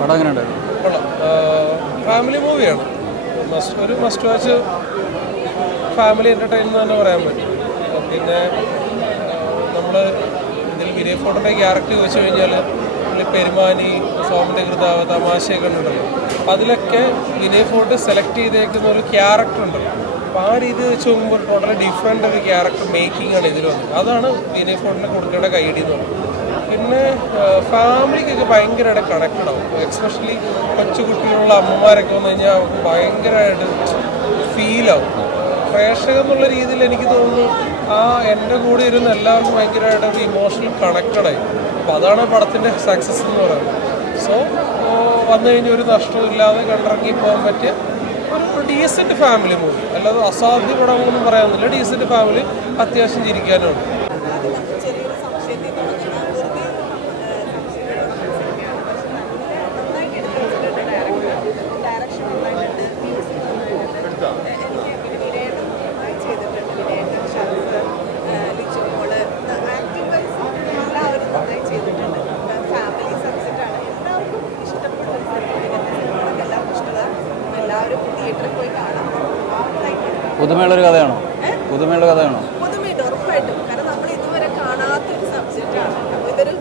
പടം എങ്ങനെയുണ്ടായിരുന്നു? ഫാമിലി മൂവിയാണ്. ഒരു മസ്റ്റ് വാച്ച് ഫാമിലി എൻ്റർടൈൻമെൻറ്റ് തന്നെ പറയാൻ പറ്റും. പിന്നെ നമ്മൾ ഇതിൽ വിനയ് ഫോർട്ടിൻ്റെ ക്യാരക്ടർ ചോദിച്ചു കഴിഞ്ഞാൽ പുള്ളി പെരുമാനി, സോമൻ്റെ കൃതാവ്, തമാശയൊക്കെ ഉണ്ടല്ലോ. അപ്പം അതിലൊക്കെ വിനയ് ഫോർട്ട് സെലക്ട് ചെയ്തേക്കുന്ന ഒരു ക്യാരക്ടർ ഉണ്ടല്ലോ. അപ്പോൾ ആ രീതി വെച്ച് നോക്കുമ്പോൾ ടോട്ടലി ഡിഫറെൻ്റ് ഒരു ക്യാരക്ടർ മേക്കിംഗ് ആണ് ഇതിൽ വന്നത്. അതാണ് വിനയ് ഫോർട്ടിന് കൊടുക്കേണ്ട കൈഡി എന്ന് പറയുന്നത്. പിന്നെ ഫാമിലിക്കൊക്കെ ഭയങ്കരമായിട്ട് കണക്റ്റഡ് ആവും. എക്സ്പെഷ്യലി കൊച്ചുകുട്ടികളുള്ള അമ്മമാരൊക്കെ വന്നു കഴിഞ്ഞാൽ അവർക്ക് ഭയങ്കരമായിട്ട് ഫീലാവും. പ്രേക്ഷകർ എന്നുള്ള രീതിയിൽ എനിക്ക് തോന്നുന്നു എൻ്റെ കൂടെ ഇരുന്ന് എല്ലാവർക്കും ഭയങ്കരമായിട്ട് ഒരു ഇമോഷണൽ കണക്റ്റഡായി. അപ്പോൾ അതാണ് പടത്തിൻ്റെ സക്സസ് എന്ന് പറയുന്നത്. സോ വന്നു കഴിഞ്ഞാൽ ഒരു നഷ്ടവും ഇല്ലാതെ കണ്ടിറങ്ങി പോകാൻ പറ്റിയ ഒരു ഡീസൻറ്റ് ഫാമിലി മൂവി. അല്ലാതെ അസാധ്യ പടങ്ങളൊന്നും പറയാനൊന്നുമില്ല. ഡീസൻറ്റ് ഫാമിലി, അത്യാവശ്യം ചിരിക്കാനുണ്ട്. പുതുമയുള്ളൊരു കഥയാണോ? പുതുമയുള്ള കഥയാണോ? പുതുമയുണ്ട് ഉറപ്പായിട്ടും. കാരണം നമ്മൾ ഇതുവരെ കാണാത്തൊരു സബ്ജക്റ്റാണ്. അപ്പോൾ ഇതൊരു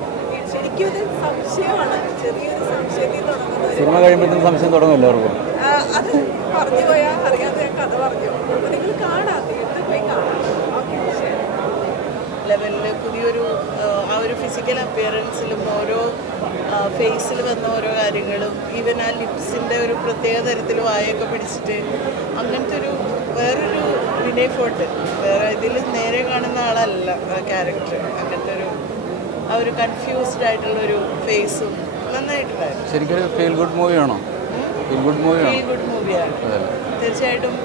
ശരിക്കും ഒരു സംശയമാണ്. ചെറിയൊരു സംശയത്തിൽ തുടങ്ങുന്നത്. സിനിമ കഴിയുമ്പോഴത്തേക്കും സംശയം തുടങ്ങും എല്ലാവർക്കും. അത് പറഞ്ഞു പോയാൽ അറിയാതെ ഞാൻ കഥ പറഞ്ഞു. അപ്പോൾ നിങ്ങൾ കാണാം, തിയേറ്ററിൽ പോയി കാണാം. ഓക്കെ, ശരി. ലെവലിൽ പുതിയൊരു ആ ഒരു ഫിസിക്കൽ അപ്പിയറൻസിലും ഓരോ ഫേസിൽ വന്ന ഓരോ കാര്യങ്ങളും, ഈവൻ ആ ലിപ്സിൻ്റെ ഒരു പ്രത്യേക തരത്തിൽ വായൊക്കെ പിടിച്ചിട്ട് അങ്ങനത്തെ ഒരു വേറൊരു വിനയ് ഫോർട്ട്, വേറെ ഇതിൽ നേരെ കാണുന്ന ആളല്ല ആ ക്യാരക്ടർ. അങ്ങനത്തെ ഒരു ആ ഒരു കൺഫ്യൂസ്ഡ് ആയിട്ടുള്ളൊരു ഫേസും നന്നായിട്ടുണ്ടായിരുന്നു. ശരിക്കും ഫീൽ ഗുഡ് മൂവിയാണോ? ഫീൽ ഗുഡ് മൂവിയാണ് തീർച്ചയായിട്ടും.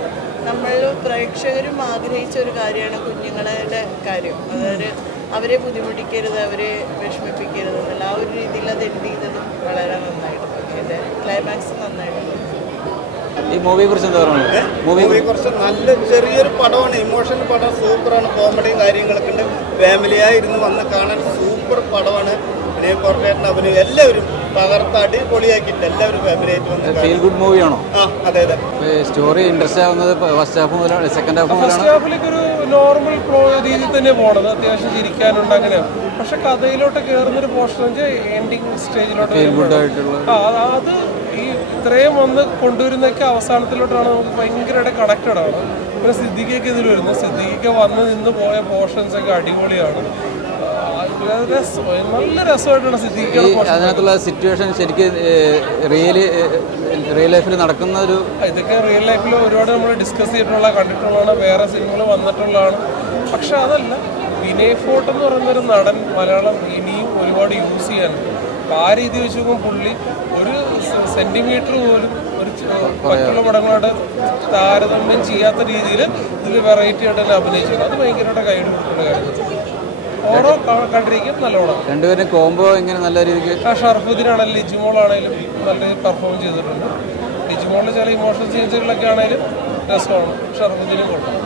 നമ്മൾ പ്രേക്ഷകരും ആഗ്രഹിച്ച ഒരു കാര്യമാണ് കുഞ്ഞുങ്ങളുടെ കാര്യം. അതായത് അവരെ ബുദ്ധിമുട്ടിക്കരുത്, അവരെ വിഷമിപ്പിക്കരുത് എന്നുള്ള ആ ഒരു രീതിയിൽ അത് എൻഡ് ചെയ്തതും വളരെ നന്നായിട്ടുണ്ട്. അതിൻ്റെ ക്ലൈമാക്സ് നന്നായിട്ടുണ്ട്. ഈ മൂവിയെ കുറിച്ച് എന്താ പറയുന്നത്? മൂവിയെ കുറിച്ച് നല്ല ചെറിയൊരു പടമാണ്, ഇമോഷണൽ പടം, സൂപ്പറാണ്. കോമഡിയും കാര്യങ്ങളൊക്കെ ഉണ്ട്. ഫാമിലിയായിരുന്നു വന്ന് കാണാൻ സൂപ്പർ പടമാണ്. വിനയ് ഫോർട്ടേട്ടൻ അഭിനയം എല്ലാവരും പകർത്ത് അടിപൊളിയാക്കിയിട്ട് എല്ലാവരും ഫാമിലിയായിട്ട് വന്ന്. ഫീൽ ഗുഡ് മൂവിയാണോ? അതെ അതെ. സ്റ്റോറി ഇൻട്രസ്റ്റ് ആവുന്നത് ഫസ്റ്റ് ഹാഫ് മുതലാണ്, സെക്കൻഡ് ഹാഫ് മുതലാണ്? ഫസ്റ്റ് ഹാഫിലേക്ക് ഒരു നോർമൽ രീതിയിൽ തന്നെ പോണത്. അത്യാവശ്യം ചിരിക്കാനുണ്ട് അങ്ങനെയാണ്. പക്ഷെ കഥയിലോട്ട് കയറുന്നൊരു പോർഷൻ വെച്ചാൽ എൻഡിങ് സ്റ്റേജിലോട്ട് അത് ഈ ഇത്രയും വന്ന് കൊണ്ടുവരുന്നൊക്കെ അവസാനത്തിലോട്ടാണ് നമുക്ക് ഭയങ്കരമായിട്ട് കണക്റ്റഡ് ആണ്. പിന്നെ സിദ്ദിഖൊക്കെ ഇതിൽ വരുന്നത്. സിദ്ദിഖൊക്കെ വന്ന് നിന്ന് പോയ പോർഷൻസ് ഒക്കെ അടിപൊളിയാണ്. നല്ല രസമായിട്ടാണ് സിദ്ദിഖിയുടെ അതിനകത്തുള്ള സിറ്റുവേഷൻ ശരിക്കും റിയൽ ലൈഫിൽ നടക്കുന്ന ഒരു ഇതൊക്കെ റിയൽ ലൈഫിൽ ഒരുപാട് നമ്മൾ ഡിസ്കസ് ചെയ്തിട്ടുള്ള കണ്ടിട്ടുള്ളതാണ്, വേറെ സിനിമകൾ വന്നിട്ടുള്ളതാണ്. പക്ഷെ അതല്ല, വിനയ് ഫോർട്ട് എന്ന് പറയുന്നൊരു നടൻ മലയാളം ഇനിയും ഒരുപാട് യൂസ് ചെയ്യാനുണ്ട്. അപ്പം ആ രീതി വെച്ച് നോക്കുമ്പോൾ പുള്ളി ഒരു സെൻറ്റിമീറ്റർ പോലും ഒരു മറ്റുള്ള പടങ്ങളോട് താരതമ്യം ചെയ്യാത്ത രീതിയിൽ ഇതിൽ വെറൈറ്റി ആയിട്ട് തന്നെ അഭിനയിച്ചിട്ടുണ്ട്. അത് ഭയങ്കരമായിട്ട് കൈയ്യടി കൊടുക്കുന്ന കാര്യം. ഓരോ കണ്ടിരിക്കും നല്ലോണം. രണ്ടുപേരും കോംബോ ഇങ്ങനെ നല്ല രീതിക്ക്. ഷറഫുദ്ദീനാണെങ്കിലും ലിജുമോളാണെങ്കിലും നല്ല രീതിയിൽ പെർഫോം ചെയ്തിട്ടുണ്ട്. ലിജുമോളിൽ ചില ഇമോഷണൽ സീൻസുകളൊക്കെ ആണെങ്കിലും രസമാണ്. ഷറഫുദ്ദീനും കൊള്ളാം.